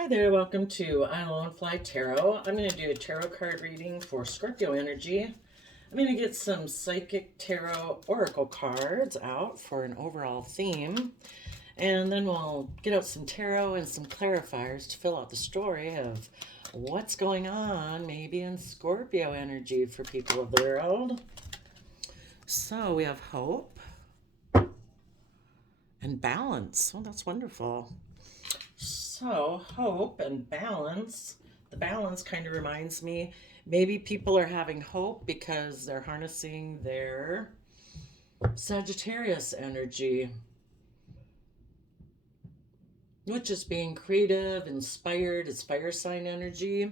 Hi there, welcome to I Alone Fly Tarot. I'm going to do a tarot card reading for Scorpio energy. I'm going to get some psychic tarot oracle cards out for an overall theme. And then we'll get out some tarot and some clarifiers to fill out the story of what's going on maybe in Scorpio energy for people of the world. So we have hope and balance. Oh, that's wonderful. So, hope and balance. The balance kind of reminds me maybe people are having hope because they're harnessing their Sagittarius energy, which is being creative, inspired. It's fire sign energy,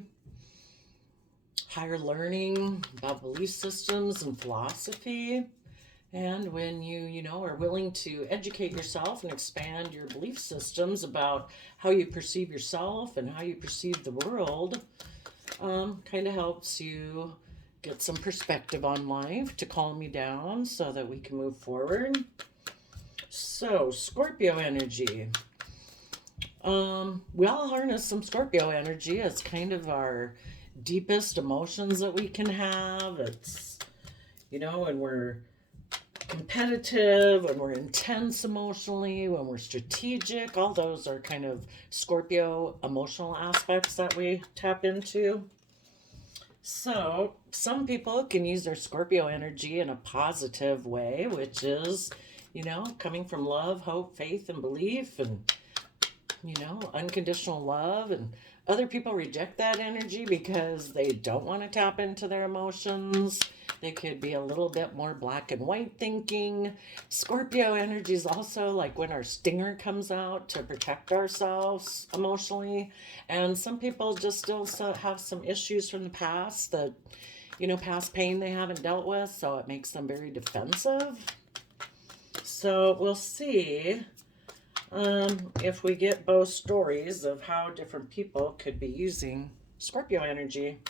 higher learning about belief systems and philosophy. And when you are willing to educate yourself and expand your belief systems about how you perceive yourself and how you perceive the world, kind of helps you get some perspective on life to calm you down so that we can move forward. So, Scorpio energy. We all harness some Scorpio energy. It's kind of our deepest emotions that we can have. It's, when we're competitive, when we're intense emotionally, when we're strategic, all those are kind of Scorpio emotional aspects that we tap into. So some people can use their Scorpio energy in a positive way, which is, coming from love, hope, faith, and belief, and, unconditional love. And other people reject that energy because they don't want to tap into their emotions. They could be a little bit more black and white thinking. Scorpio energy is also like when our stinger comes out to protect ourselves emotionally. And some people just still have some issues from the past that, past pain they haven't dealt with. So it makes them very defensive. So we'll see if we get both stories of how different people could be using Scorpio energy.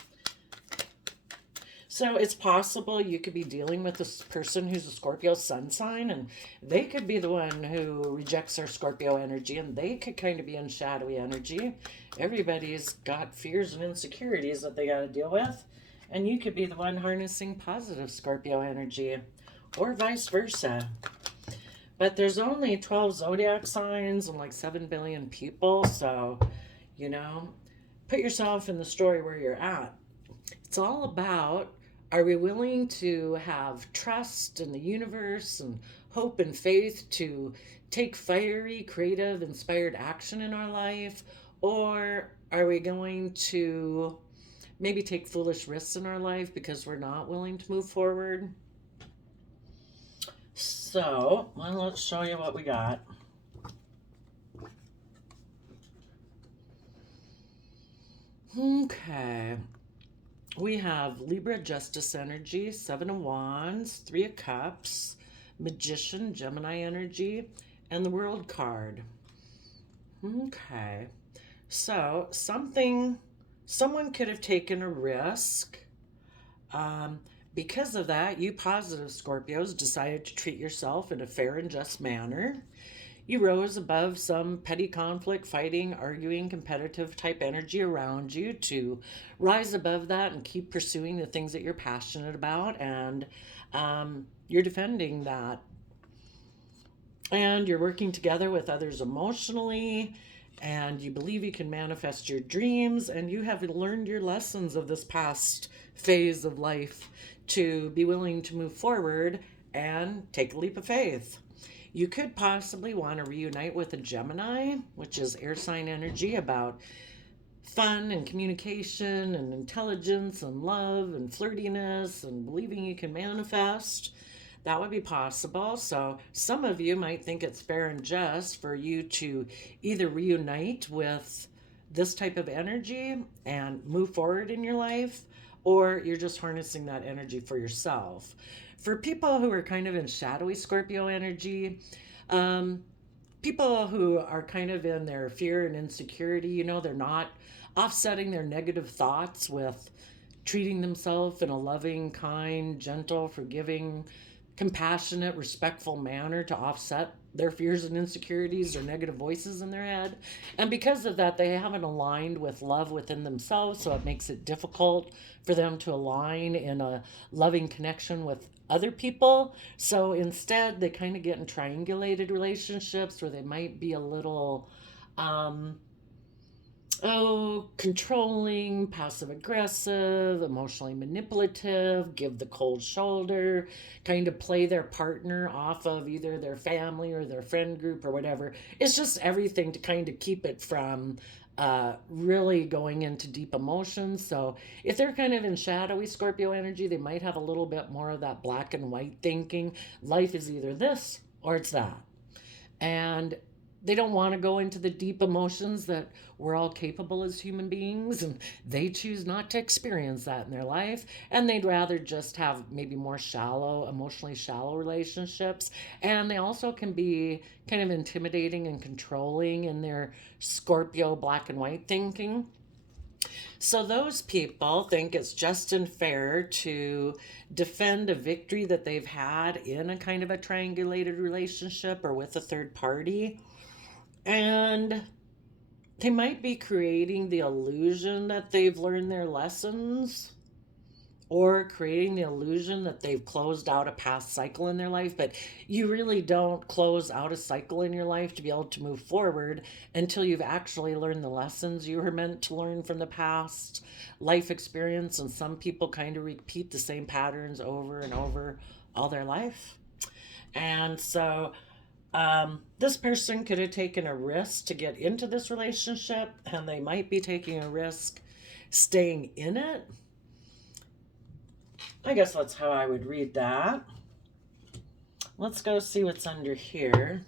So it's possible you could be dealing with this person who's a Scorpio sun sign, and they could be the one who rejects their Scorpio energy, and they could kind of be in shadowy energy. Everybody's got fears and insecurities that they got to deal with, and you could be the one harnessing positive Scorpio energy, or vice versa. But there's only 12 zodiac signs and like 7 billion people, so, put yourself in the story where you're at. It's all about, are we willing to have trust in the universe and hope and faith to take fiery, creative, inspired action in our life? Or are we going to maybe take foolish risks in our life because we're not willing to move forward? So, let's show you what we got. Okay. We have Libra Justice energy, Seven of Wands, Three of Cups, Magician, Gemini energy, and the World card. Okay. So, someone could have taken a risk. Because of that, you positive Scorpios decided to treat yourself in a fair and just manner. You rose above some petty conflict, fighting, arguing, competitive type energy around you to rise above that and keep pursuing the things that you're passionate about. And you're defending that. And you're working together with others emotionally. And you believe you can manifest your dreams. And you have learned your lessons of this past phase of life to be willing to move forward and take a leap of faith. You could possibly want to reunite with a Gemini, which is air sign energy, about fun and communication and intelligence and love and flirtiness and believing you can manifest. That would be possible. So some of you might think it's fair and just for you to either reunite with this type of energy and move forward in your life, or you're just harnessing that energy for yourself. For people who are kind of in shadowy Scorpio energy, people who are kind of in their fear and insecurity, they're not offsetting their negative thoughts with treating themselves in a loving, kind, gentle, forgiving compassionate, respectful manner to offset their fears and insecurities or negative voices in their head. And because of that, they haven't aligned with love within themselves, so it makes it difficult for them to align in a loving connection with other people. So instead, they kind of get in triangulated relationships where they might be a little um, controlling, passive aggressive, emotionally manipulative, give the cold shoulder, kind of play their partner off of either their family or their friend group or whatever. It's just everything to kind of keep it from really going into deep emotions. So if they're kind of in shadowy Scorpio energy, they might have a little bit more of that black and white thinking. Life is either this or it's that. And they don't want to go into the deep emotions that we're all capable as human beings, and they choose not to experience that in their life, and they'd rather just have maybe more shallow, emotionally shallow relationships. And they also can be kind of intimidating and controlling in their Scorpio black and white thinking. So those people think it's just and fair to defend a victory that they've had in a kind of a triangulated relationship or with a third party. And they might be creating the illusion that they've learned their lessons or creating the illusion that they've closed out a past cycle in their life. But you really don't close out a cycle in your life to be able to move forward until you've actually learned the lessons you were meant to learn from the past life experience. And some people kind of repeat the same patterns over and over all their life. And so this person could have taken a risk to get into this relationship, and they might be taking a risk staying in it. I guess that's how I would read that. Let's go see what's under here.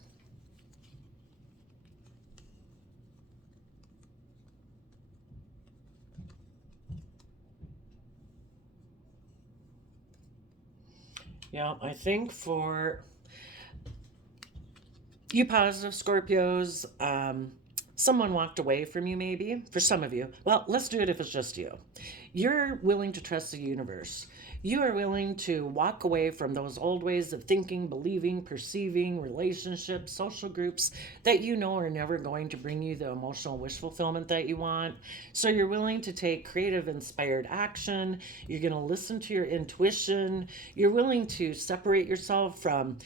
Yeah, I think for you positive Scorpios, someone walked away from you maybe. For some of you, well, let's do it if it's just you. You're willing to trust the universe. You are willing to walk away from those old ways of thinking, believing, perceiving, relationships, social groups that you know are never going to bring you the emotional wish fulfillment that you want. So you're willing to take creative, inspired action. You're going to listen to your intuition. You're willing to separate yourself from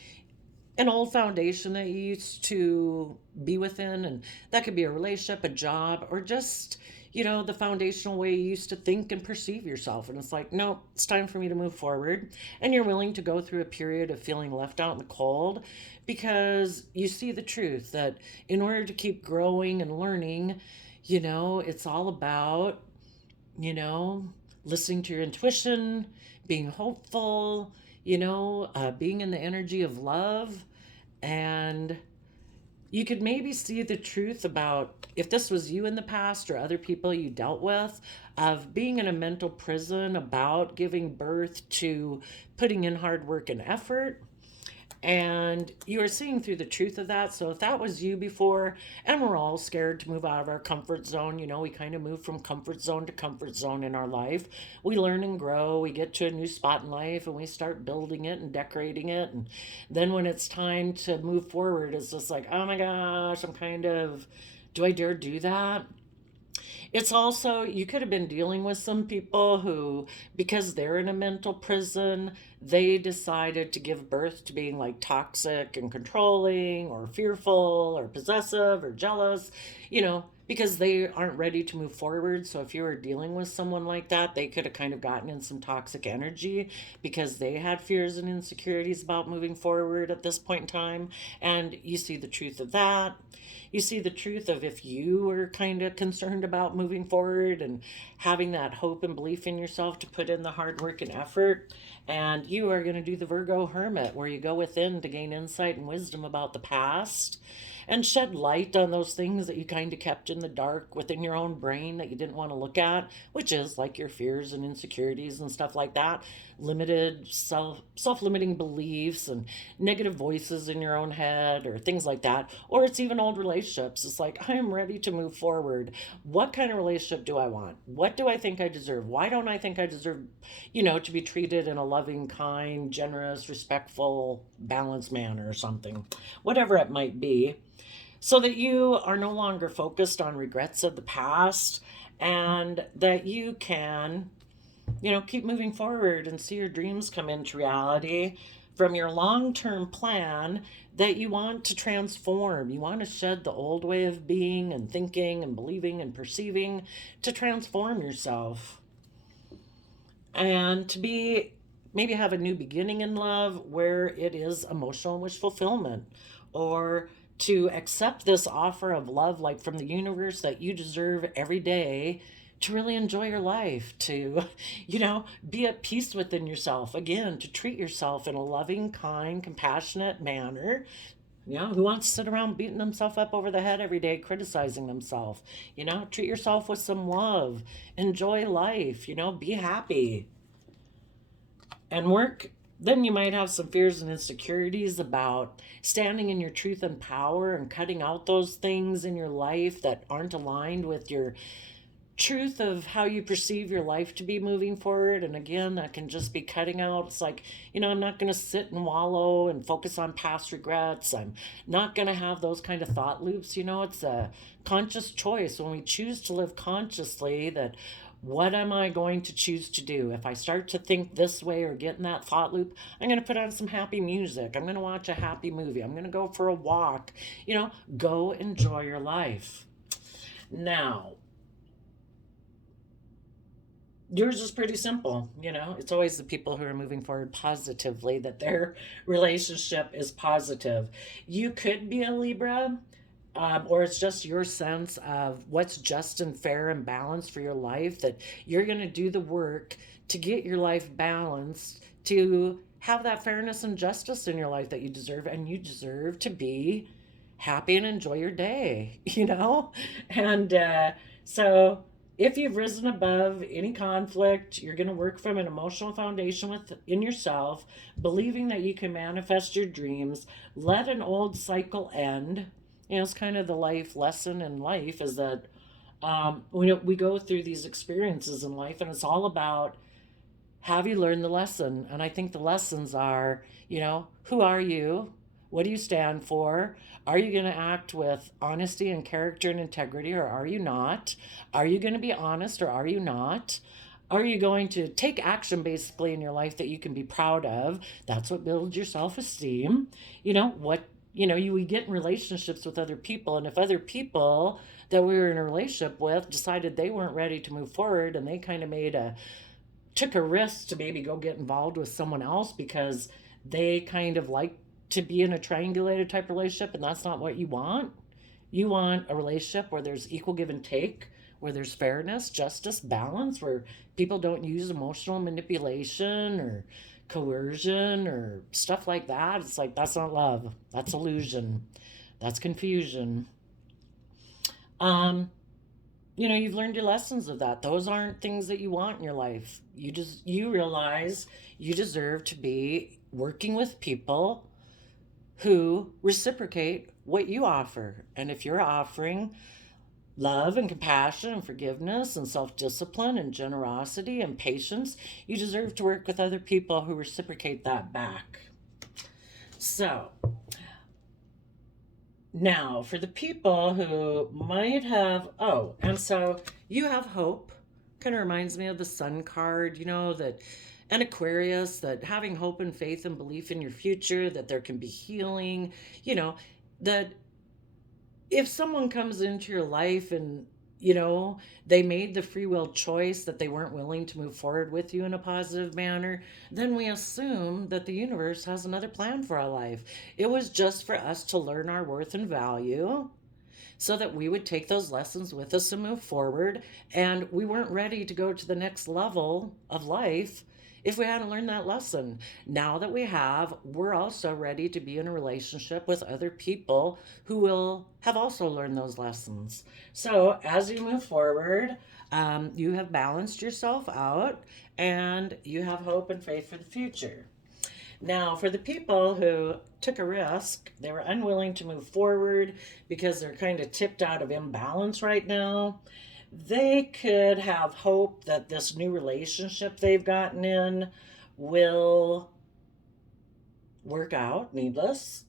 an old foundation that you used to be within, and that could be a relationship, a job, or just the foundational way you used to think and perceive yourself. And it's like, no, it's time for me to move forward. And you're willing to go through a period of feeling left out in the cold because you see the truth that in order to keep growing and learning, it's all about listening to your intuition, being hopeful, being in the energy of love. And you could maybe see the truth about if this was you in the past or other people you dealt with, of being in a mental prison about giving birth to putting in hard work and effort. And you are seeing through the truth of that. So if that was you before, and we're all scared to move out of our comfort zone, we kind of move from comfort zone to comfort zone in our life. We learn and grow. We get to a new spot in life and we start building it and decorating it. And then when it's time to move forward, it's just like, oh my gosh, do I dare do that? It's also, you could have been dealing with some people who, because they're in a mental prison, they decided to give birth to being like toxic and controlling or fearful or possessive or jealous, because they aren't ready to move forward. So if you were dealing with someone like that, they could have kind of gotten in some toxic energy because they had fears and insecurities about moving forward at this point in time. And you see the truth of that. You see the truth of if you were kind of concerned about moving forward and having that hope and belief in yourself to put in the hard work and effort. And you are going to do the Virgo Hermit, where you go within to gain insight and wisdom about the past. and shed light on those things that you kind of kept in the dark within your own brain that you didn't want to look at, which is like your fears and insecurities and stuff like that, limited self-limiting beliefs and negative voices in your own head or things like that. Or it's even old relationships. It's like, I am ready to move forward. What kind of relationship do I want? What do I think I deserve? Why don't I think I deserve, to be treated in a loving, kind, generous, respectful, balanced manner or something, whatever it might be, so that you are no longer focused on regrets of the past, and that you can, keep moving forward and see your dreams come into reality from your long-term plan that you want to transform. You want to shed the old way of being and thinking and believing and perceiving to transform yourself and to be, maybe have a new beginning in love where it is emotional wish fulfillment, or to accept this offer of love, like from the universe, that you deserve every day to really enjoy your life, to, be at peace within yourself, again, to treat yourself in a loving, kind, compassionate manner. Who wants to sit around beating themselves up over the head every day, criticizing themselves? Treat yourself with some love, enjoy life, be happy. And work, then you might have some fears and insecurities about standing in your truth and power and cutting out those things in your life that aren't aligned with your truth of how you perceive your life to be moving forward. And again, that can just be cutting out. It's like, I'm not going to sit and wallow and focus on past regrets. I'm not going to have those kind of thought loops. It's a conscious choice when we choose to live consciously, that what am I going to choose to do? If I start to think this way or get in that thought loop, I'm going to put on some happy music. I'm going to watch a happy movie. I'm going to go for a walk. Go enjoy your life. Now, yours is pretty simple. It's always the people who are moving forward positively that their relationship is positive. You could be a Libra, or it's just your sense of what's just and fair and balanced for your life, that you're going to do the work to get your life balanced, to have that fairness and justice in your life that you deserve, and you deserve to be happy and enjoy your day, And so if you've risen above any conflict, you're going to work from an emotional foundation within yourself, believing that you can manifest your dreams, let an old cycle end. It's kind of the life lesson in life, is that we go through these experiences in life, and it's all about, have you learned the lesson? And I think the lessons are, who are you? What do you stand for? Are you going to act with honesty and character and integrity, or are you not? Are you going to be honest, or are you not? Are you going to take action basically in your life that you can be proud of? That's what builds your self-esteem. We get in relationships with other people, and if other people that we were in a relationship with decided they weren't ready to move forward, and they kind of took a risk to maybe go get involved with someone else because they kind of like to be in a triangulated type relationship, and that's not what you want. You want a relationship where there's equal give and take, where there's fairness, justice, balance, where people don't use emotional manipulation or coercion or stuff like that. It's like, that's not love. That's illusion. That's confusion. You've learned your lessons of that. Those aren't things that you want in your life. You realize you deserve to be working with people who reciprocate what you offer. And if you're offering love and compassion and forgiveness and self-discipline and generosity and patience, you deserve to work with other people who reciprocate that back. So, now for the people who might have, and so you have hope. Kind of reminds me of the Sun card, that an Aquarius, that having hope and faith and belief in your future, that there can be healing, that if someone comes into your life and, they made the free will choice that they weren't willing to move forward with you in a positive manner, then we assume that the universe has another plan for our life. It was just for us to learn our worth and value, so that we would take those lessons with us and move forward. And we weren't ready to go to the next level of life if we hadn't learned that lesson. Now that we have, we're also ready to be in a relationship with other people who will have also learned those lessons. So as you move forward, you have balanced yourself out and you have hope and faith for the future. Now, for the people who took a risk, they were unwilling to move forward because they're kind of tipped out of imbalance right now. They could have hope that this new relationship they've gotten in will work out, needless.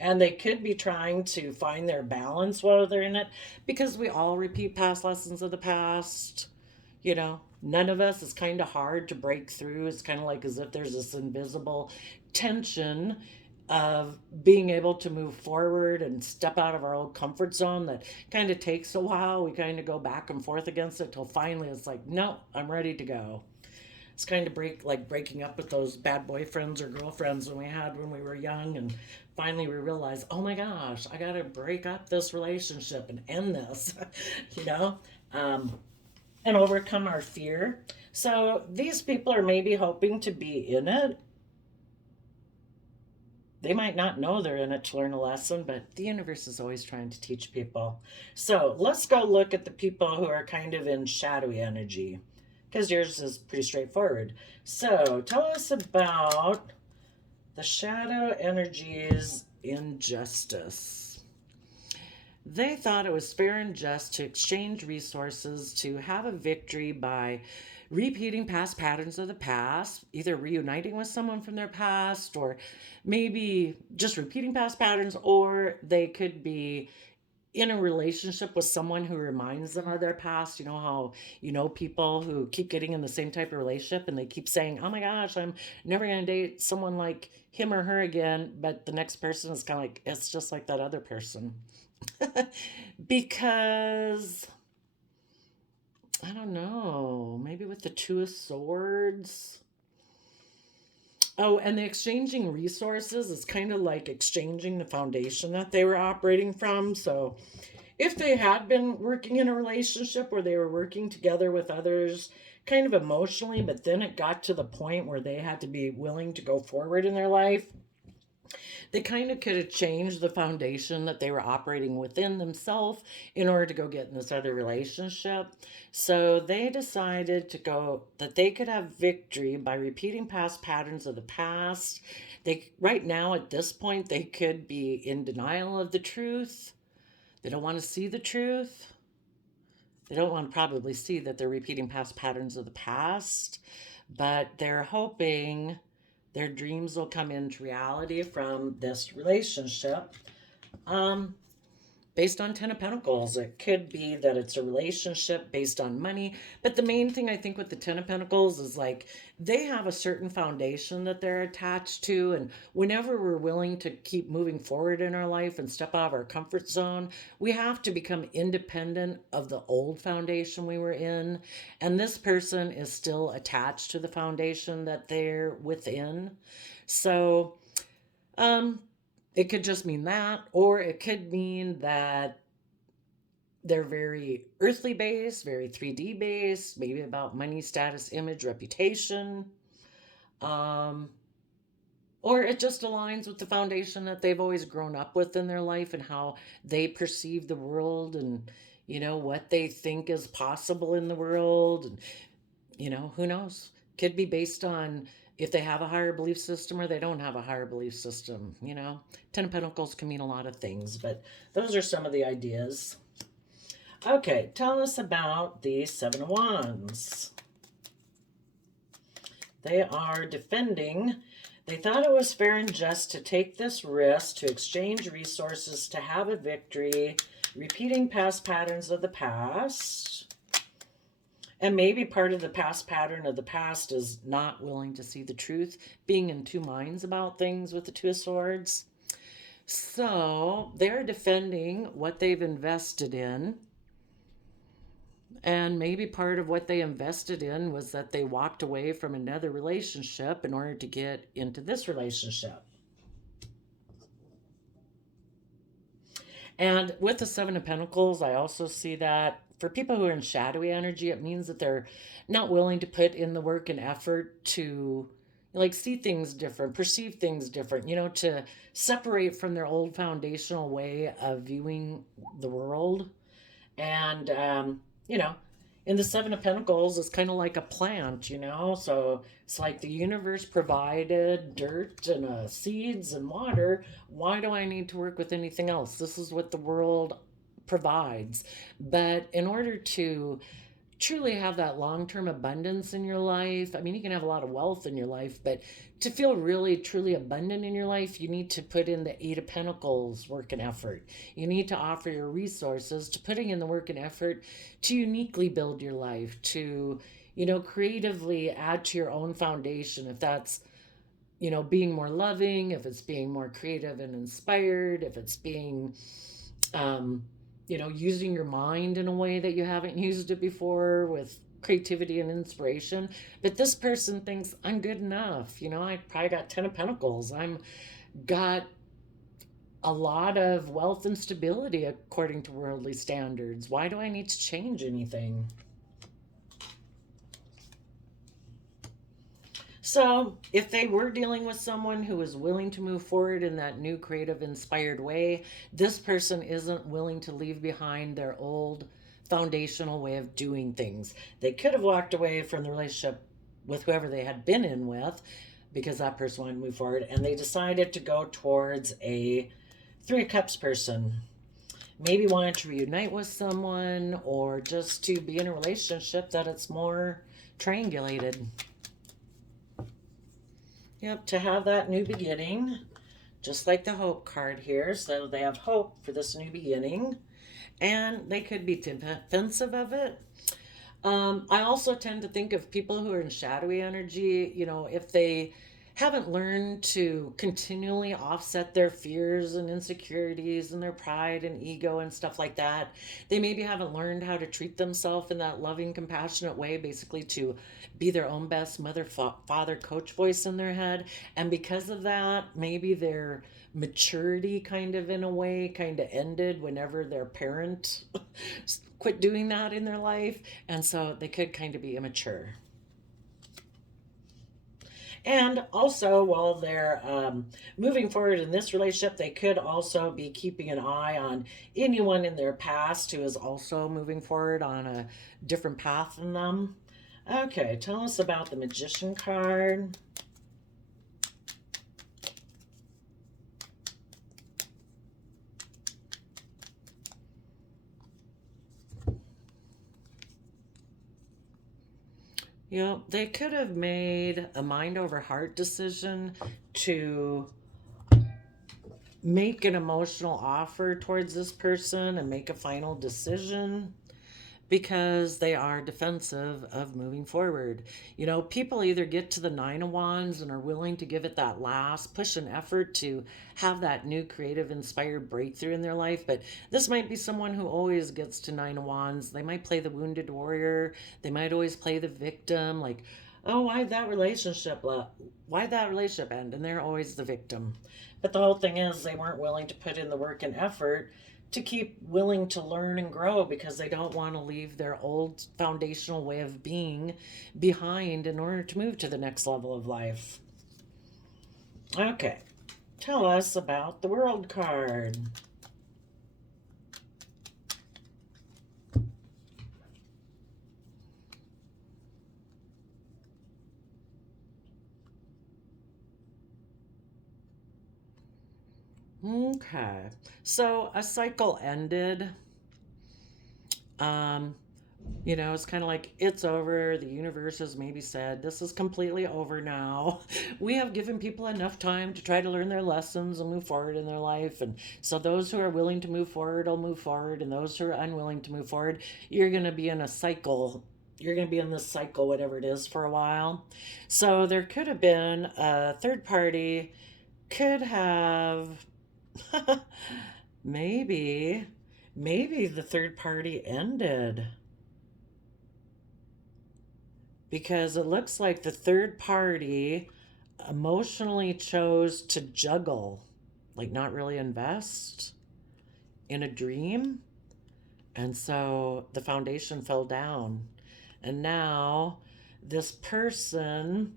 And they could be trying to find their balance while they're in it because we all repeat past lessons of the past. None of us, is kind of hard to break through. It's kind of like as if there's this invisible tension of being able to move forward and step out of our old comfort zone that kind of takes a while. We kind of go back and forth against it till finally it's like, no, I'm ready to go. It's kind of like breaking up with those bad boyfriends or girlfriends when we were young, and finally we realize, oh my gosh, I got to break up this relationship and end this, you know, um, and overcome our fear. So these people are maybe hoping to be in it. They might not know they're in it to learn a lesson, but the universe is always trying to teach people. So let's go look at the people who are kind of in shadowy energy, because yours is pretty straightforward. So tell us about the shadow energies in justice. They thought it was fair and just to exchange resources to have a victory by repeating past patterns of the past, either reuniting with someone from their past, or maybe just repeating past patterns, or they could be in a relationship with someone who reminds them of their past. You know how people who keep getting in the same type of relationship and they keep saying, oh my gosh, I'm never going to date someone like him or her again, but the next person is kind of like, it's just like that other person. Because I don't know, maybe with the Two of Swords. Oh, and the exchanging resources is kind of like exchanging the foundation that they were operating from. So if they had been working in a relationship where they were working together with others kind of emotionally, but then it got to the point where they had to be willing to go forward in their life, they kind of could have changed the foundation that they were operating within themselves in order to go get in this other relationship. So they decided to go that they could have victory by repeating past patterns of the past. They right now at this point they could be in denial of the truth. They don't want to see the truth. They don't want to probably see that they're repeating past patterns of the past, but they're hoping their dreams will come into reality from this relationship. Um, Based on Ten of Pentacles, it could be that it's a relationship based on money. But the main thing I think with the Ten of Pentacles is like they have a certain foundation that they're attached to. And whenever we're willing to keep moving forward in our life and step out of our comfort zone, we have to become independent of the old foundation we were in. And this person is still attached to the foundation that they're within. So, um, it could just mean that, or it could mean that they're very earthly based, very 3D based, maybe about money, status, image, reputation. Um, or it just aligns with the foundation that they've always grown up with in their life and how they perceive the world and, what they think is possible in the world. And, who knows? Could be based on if they have a higher belief system or they don't have a higher belief system. Ten of Pentacles can mean a lot of things, but those are some of the ideas. Okay, tell us about the Seven of Wands. They are defending. They thought it was fair and just to take this risk to exchange resources to have a victory, repeating past patterns of the past. And maybe part of the past pattern of the past is not willing to see the truth, being in two minds about things with the Two of Swords. So they're defending what they've invested in. And maybe part of what they invested in was that they walked away from another relationship in order to get into this relationship. And with the Seven of Pentacles, I also see that for people who are in shadowy energy, it means that they're not willing to put in the work and effort to like see things different, perceive things different, to separate from their old foundational way of viewing the world. And, you know, in the Seven of Pentacles, it's kind of like a plant. So it's like the universe provided dirt and seeds and water. Why do I need to work with anything else? This is what the world provides. But in order to truly have that long term abundance in your life, I mean, you can have a lot of wealth in your life, but to feel really truly abundant in your life, you need to put in the Eight of Pentacles work and effort. You need to offer your resources to putting in the work and effort to uniquely build your life, to, creatively add to your own foundation. If that's, being more loving, if it's being more creative and inspired, if it's being, um, using your mind in a way that you haven't used it before with creativity and inspiration. But this person thinks I'm good enough. I probably got 10 of Pentacles. I'm got a lot of wealth and stability according to worldly standards. Why do I need to change anything? So, if they were dealing with someone who is willing to move forward in that new creative inspired way, this person isn't willing to leave behind their old foundational way of doing things. They could have walked away from the relationship with whoever they had been in with because that person wanted to move forward, and they decided to go towards a Three of Cups person. Maybe wanted to reunite with someone or just to be in a relationship that it's more triangulated. Yep, to have that new beginning, just like the hope card here. So they have hope for this new beginning, and they could be defensive of it. I also tend to think of people who are in shadowy energy, if they haven't learned to continually offset their fears and insecurities and their pride and ego and stuff like that. They maybe haven't learned how to treat themselves in that loving, compassionate way, basically to be their own best mother, father, coach voice in their head. And because of that, maybe their maturity kind of in a way kind of ended whenever their parent quit doing that in their life. And so they could kind of be immature. And also, while they're moving forward in this relationship, they could also be keeping an eye on anyone in their past who is also moving forward on a different path than them. Okay, tell us about the Magician card. They could have made a mind over heart decision to make an emotional offer towards this person and make a final decision because they are defensive of moving forward. People either get to the Nine of Wands and are willing to give it that last push and effort to have that new creative inspired breakthrough in their life, but this might be someone who always gets to Nine of Wands. They might play the wounded warrior. They might always play the victim, like, oh, why'd that relationship end? And they're always the victim. But the whole thing is they weren't willing to put in the work and effort to keep willing to learn and grow because they don't want to leave their old foundational way of being behind in order to move to the next level of life. Okay, tell us about the World card. Okay, so a cycle ended. Um, it's kind of like it's over. The universe has maybe said this is completely over now. We have given people enough time to try to learn their lessons and move forward in their life. And so those who are willing to move forward will move forward, and those who are unwilling to move forward, you're going to be in a cycle. You're going to be in this cycle, whatever it is, for a while. So there could have been a third party, could have maybe, maybe the third party ended because it looks like the third party emotionally chose to juggle, like not really invest in a dream. And so the foundation fell down. And now this person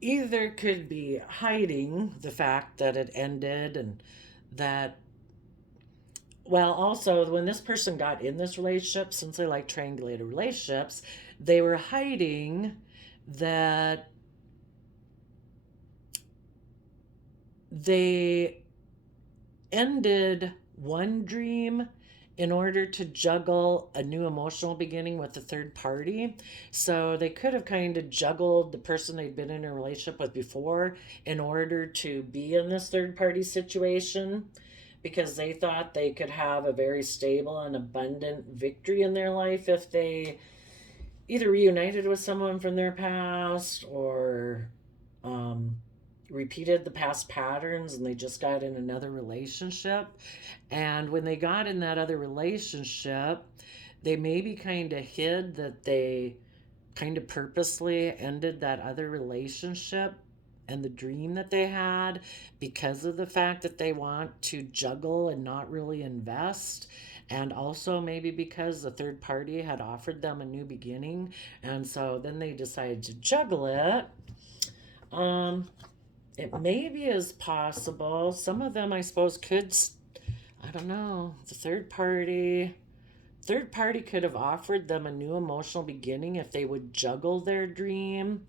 either could be hiding the fact that it ended and that, well, also when this person got in this relationship, since they like triangulated relationships, they were hiding that they ended one dream in order to juggle a new emotional beginning with the third party. So they could have kind of juggled the person they'd been in a relationship with before in order to be in this third party situation, because they thought they could have a very stable and abundant victory in their life if they either reunited with someone from their past or repeated the past patterns and they just got in another relationship. And when they got in that other relationship, they maybe kind of hid that they kind of purposely ended that other relationship and the dream that they had because of the fact that they want to juggle and not really invest. And also maybe because the third party had offered them a new beginning. And so then they decided to juggle it. It maybe is possible. Some of them, I suppose, could, I don't know, the third party could have offered them a new emotional beginning if they would juggle their dream.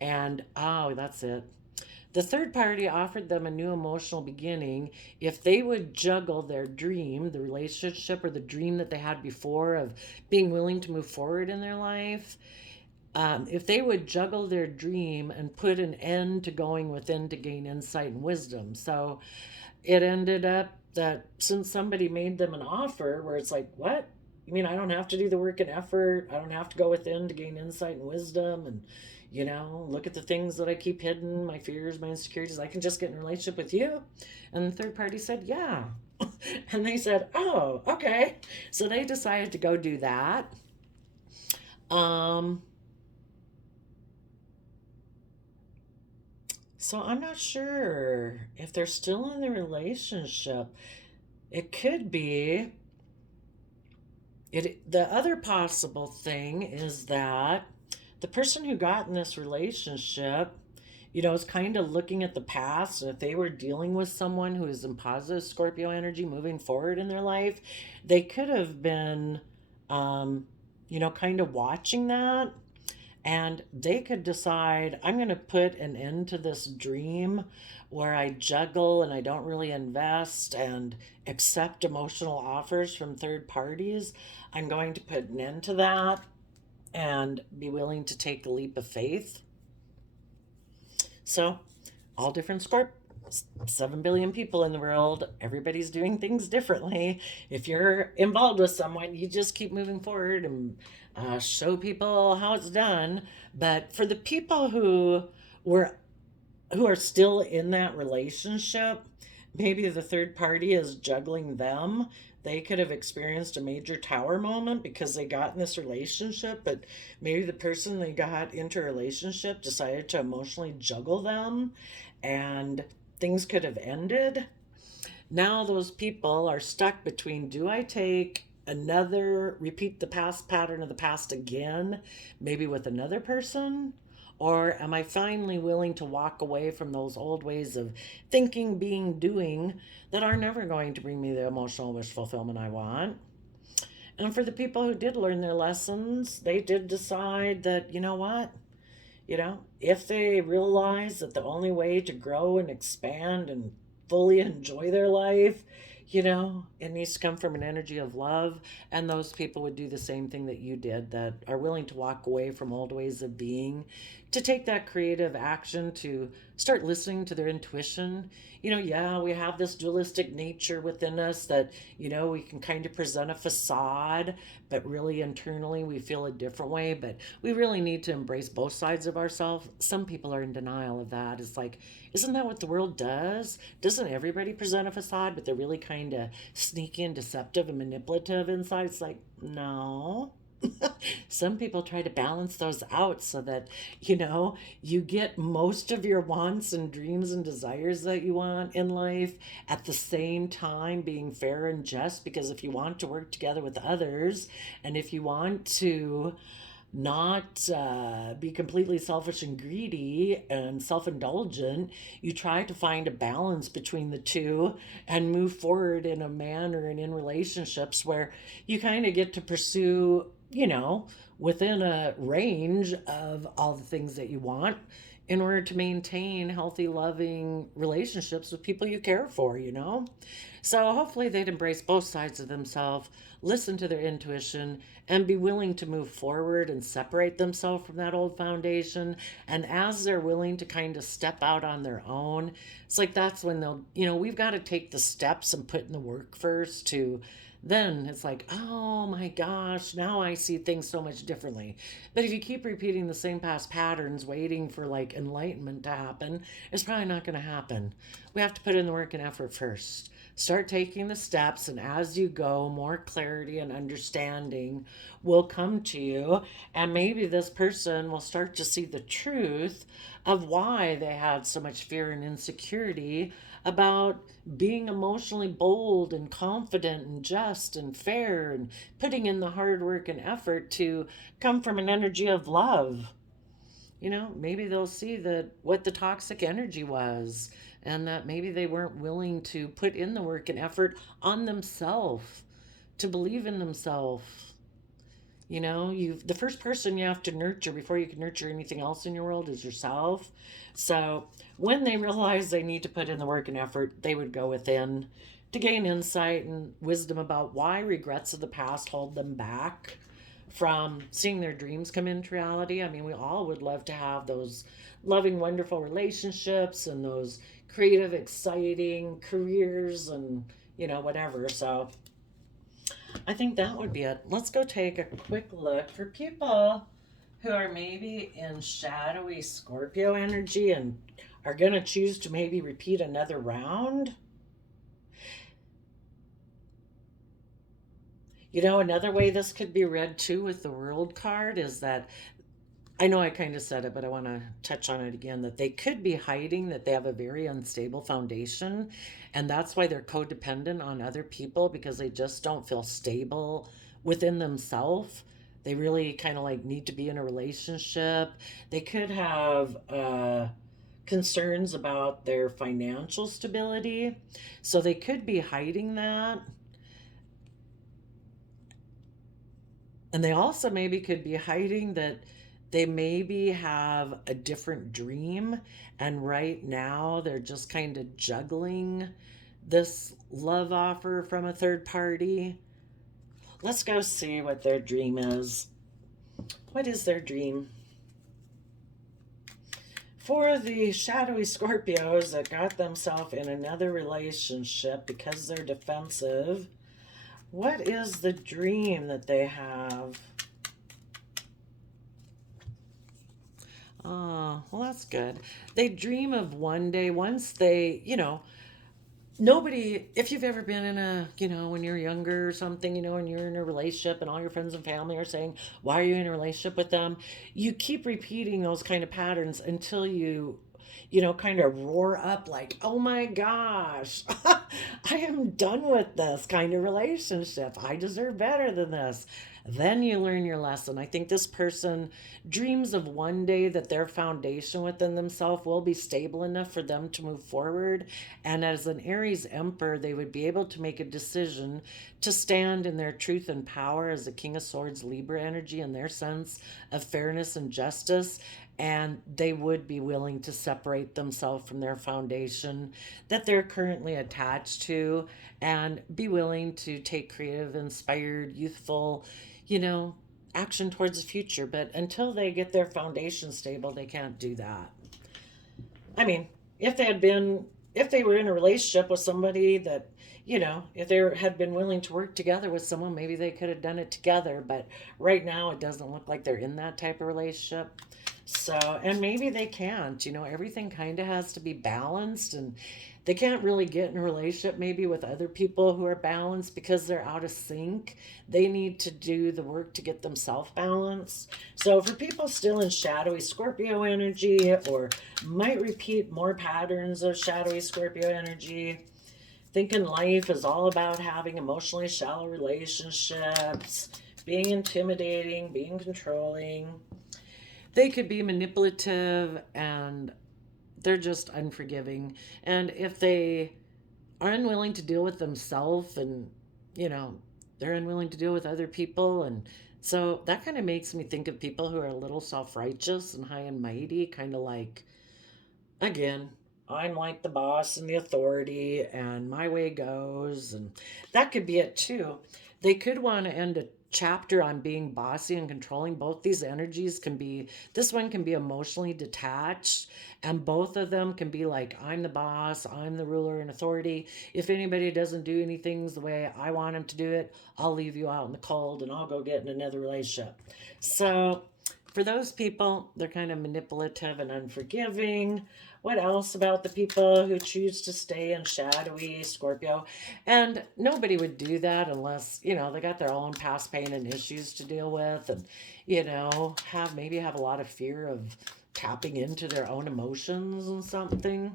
And, oh, that's it. The third party offered them a new emotional beginning if they would juggle their dream, the relationship or the dream that they had before of being willing to move forward in their life. If they would juggle their dream and put an end to going within to gain insight and wisdom. So it ended up that since somebody made them an offer where it's like, what? You mean I don't have to do the work and effort? I don't have to go within to gain insight and wisdom and, look at the things that I keep hidden, my fears, my insecurities. I can just get in a relationship with you? And the third party said, yeah. And they said, oh, okay. So they decided to go do that. So I'm not sure if they're still in the relationship. It could be. The other possible thing is that the person who got in this relationship, is kind of looking at the past. And if they were dealing with someone who is in positive Scorpio energy moving forward in their life, they could have been, kind of watching that. And they could decide, I'm going to put an end to this dream where I juggle and I don't really invest and accept emotional offers from third parties. I'm going to put an end to that and be willing to take a leap of faith. So, all different 7 billion people in the world, everybody's doing things differently. If you're involved with someone, you just keep moving forward and show people how it's done. But for the people who are still in that relationship, maybe the third party is juggling them. They could have experienced a major tower moment because they got in this relationship, but maybe the person they got into a relationship decided to emotionally juggle them and things could have ended. Now those people are stuck between, do I repeat the past pattern of the past again, maybe with another person? Or am I finally willing to walk away from those old ways of thinking, being, doing that are never going to bring me the emotional wish fulfillment I want? And for the people who did learn their lessons, they did decide that, you know what? If they realize that the only way to grow and expand and fully enjoy their life, it needs to come from an energy of love. And those people would do the same thing that you did, that are willing to walk away from old ways of being, to take that creative action, to start listening to their intuition. Yeah, we have this dualistic nature within us that, we can kind of present a facade, but really internally we feel a different way. But we really need to embrace both sides of ourselves. Some people are in denial of that. It's like, isn't that what the world does? Doesn't everybody present a facade, but they're really kind of sneaky and deceptive and manipulative inside? It's like, no. Some people try to balance those out so that, you get most of your wants and dreams and desires that you want in life at the same time being fair and just. Because if you want to work together with others and if you want to not be completely selfish and greedy and self indulgent, you try to find a balance between the two and move forward in a manner and in relationships where you kind of get to pursue, within a range of all the things that you want in order to maintain healthy, loving relationships with people you care for. So hopefully they'd embrace both sides of themselves, listen to their intuition, and be willing to move forward and separate themselves from that old foundation. And as they're willing to kind of step out on their own, it's like that's when we've got to take the steps and put in the work first to then it's like, oh my gosh, now I see things so much differently. But if you keep repeating the same past patterns, waiting for like enlightenment to happen, it's probably not going to happen. We have to put in the work and effort first. Start taking the steps, and as you go, more clarity and understanding will come to you. And maybe this person will start to see the truth of why they had so much fear and insecurity about being emotionally bold and confident and just and fair and putting in the hard work and effort to come from an energy of love. Maybe they'll see that what the toxic energy was and that maybe they weren't willing to put in the work and effort on themselves to believe in themselves. The first person you have to nurture before you can nurture anything else in your world is yourself. So when they realize they need to put in the work and effort, they would go within to gain insight and wisdom about why regrets of the past hold them back from seeing their dreams come into reality. I mean, we all would love to have those loving, wonderful relationships and those creative, exciting careers and, whatever. So I think that would be it. Let's go take a quick look for people who are maybe in shadowy Scorpio energy and are going to choose to maybe repeat another round. Another way this could be read too with the World card is that I know I kind of said it, but I want to touch on it again that they could be hiding that they have a very unstable foundation. And that's why they're codependent on other people because they just don't feel stable within themselves. They really kind of like need to be in a relationship. They could have concerns about their financial stability. So they could be hiding that. And they also maybe could be hiding that they maybe have a different dream, and right now they're just kind of juggling this love offer from a third party. Let's go see what their dream is. What is their dream? For the shadowy Scorpios that got themselves in another relationship because they're defensive, what is the dream that they have? Oh, well, that's good. They dream of one day, once they, nobody, if you've ever been in when you're younger or something, and you're in a relationship and all your friends and family are saying, why are you in a relationship with them? You keep repeating those kind of patterns until you kind of roar up like, oh my gosh, I am done with this kind of relationship. I deserve better than this. Then you learn your lesson. I think this person dreams of one day that their foundation within themselves will be stable enough for them to move forward. And as an Aries emperor, they would be able to make a decision to stand in their truth and power as a King of Swords Libra energy in their sense of fairness and justice. And they would be willing to separate themselves from their foundation that they're currently attached to and be willing to take creative, inspired, youthful, action towards the future. But until they get their foundation stable, they can't do that. I mean, if they were in a relationship with somebody that, if they had been willing to work together with someone, maybe they could have done it together. But right now, it doesn't look like they're in that type of relationship. So, and maybe they can't, everything kind of has to be balanced, and they can't really get in a relationship maybe with other people who are balanced because they're out of sync. They need to do the work to get themselves balanced. So, for people still in shadowy Scorpio energy or might repeat more patterns of shadowy Scorpio energy, thinking life is all about having emotionally shallow relationships, being intimidating, being controlling, they could be manipulative, and they're just unforgiving. And if they are unwilling to deal with themselves, and you know they're unwilling to deal with other people, and so that kind of makes me think of people who are a little self-righteous and high and mighty, kind of like, again, I'm like the boss and the authority and my way goes, and that could be it too. They could want to end a chapter on being bossy and controlling. Both these energies can be, this one can be emotionally detached, and both of them can be like, I'm the boss, I'm the ruler and authority. If anybody doesn't do anything the way I want them to do it, I'll leave you out in the cold and I'll go get in another relationship. So for those people, they're kind of manipulative and unforgiving. What else about the people who choose to stay in shadowy Scorpio? And nobody would do that unless, they got their own past pain and issues to deal with, and, have a lot of fear of tapping into their own emotions and something.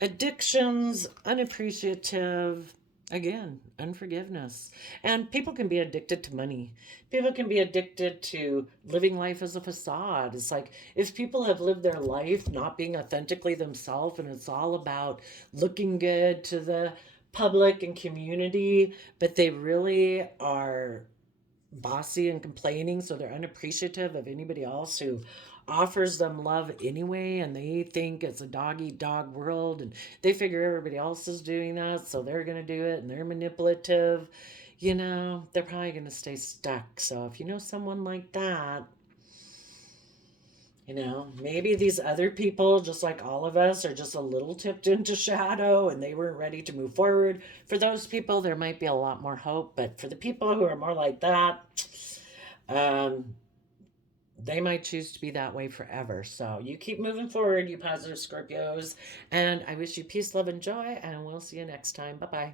Addictions, unappreciative, again, unforgiveness. And people can be addicted to money. People can be addicted to living life as a facade. It's like if people have lived their life not being authentically themselves, and it's all about looking good to the public and community, but they really are bossy and complaining, so they're unappreciative of anybody else who offers them love anyway, and they think it's a dog eat dog world, and they figure everybody else is doing that, so they're going to do it, and they're manipulative. They're probably going to stay stuck. So if you know someone like that, maybe these other people, just like all of us, are just a little tipped into shadow and they weren't ready to move forward. For those people, there might be a lot more hope. But for the people who are more like that, um, they might choose to be that way forever. So you keep moving forward, you positive Scorpios. And I wish you peace, love, and joy. And we'll see you next time. Bye bye.